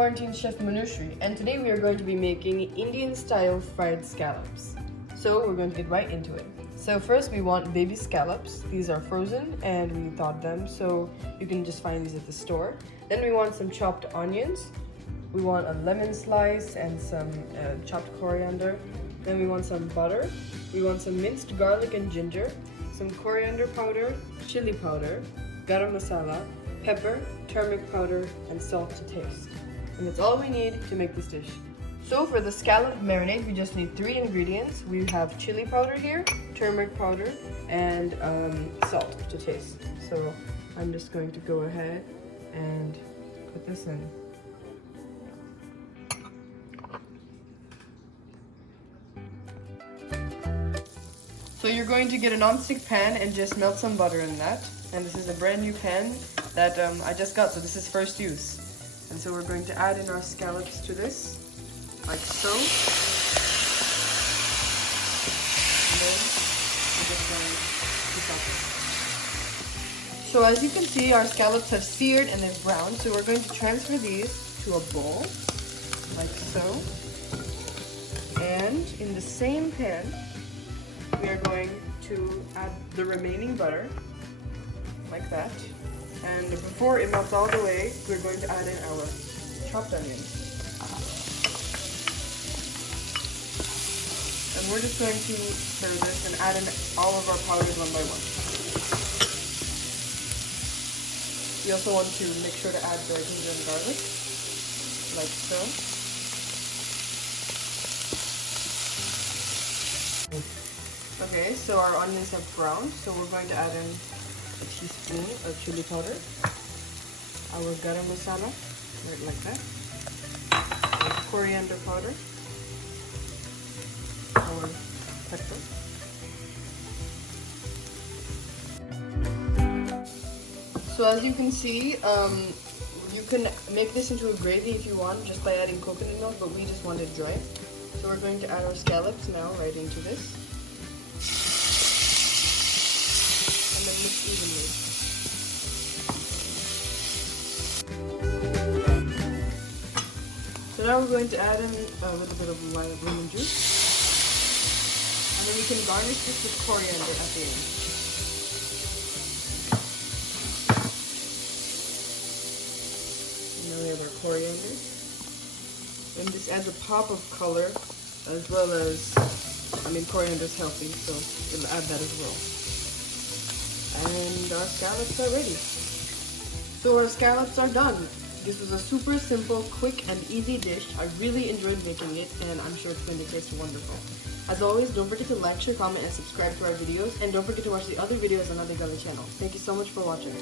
Quarantine Chef Manushree, and today we are going to be making Indian-style fried scallops. So we're going to get right into it. So first we want baby scallops. These are frozen and we thawed them, so you can just find these at the store. Then we want some chopped onions. We want a lemon slice and some chopped coriander. Then we want some butter. We want some minced garlic and ginger, some coriander powder, chili powder, garam masala, pepper, turmeric powder, and salt to taste. And that's all we need to make this dish. So for the scallop marinade, we just need 3 ingredients. We have chili powder here, turmeric powder, and salt to taste. So I'm just going to go ahead and put this in. So you're going to get a non-stick pan and just melt some butter in that. And this is a brand new pan that I just got, so this is first use. And so we're going to add in our scallops to this, like so. And then we're just going to saute. So as you can see, our scallops have seared and they've browned. So we're going to transfer these to a bowl, like so. And in the same pan, we are going to add the remaining butter, like that. And before it melts all the way, we're going to add in our chopped onions. And we're just going to stir this and add in all of our powders one by one. We also want to make sure to add the ginger and garlic, like so. Okay, so our onions have browned, so we're going to add in a teaspoon of chili powder, our garam masala, right like that, our coriander powder, our pepper, so as you can see, you can make this into a gravy if you want, just by adding coconut milk, but we just want it dry. So we're going to add our scallops now right into this. And then mix evenly. So now we're going to add in a little bit of lemon juice. And then we can garnish this with coriander at the end. And now we have our coriander. And this adds a pop of color, as well as, coriander is healthy, so we'll add that as well. And our scallops are ready. So our scallops are done. This was a super simple, quick, and easy dish. I really enjoyed making it, and I'm sure it's going to taste wonderful. As always, don't forget to like, share, comment, and subscribe to our videos. And don't forget to watch the other videos on our channel. Thank you so much for watching.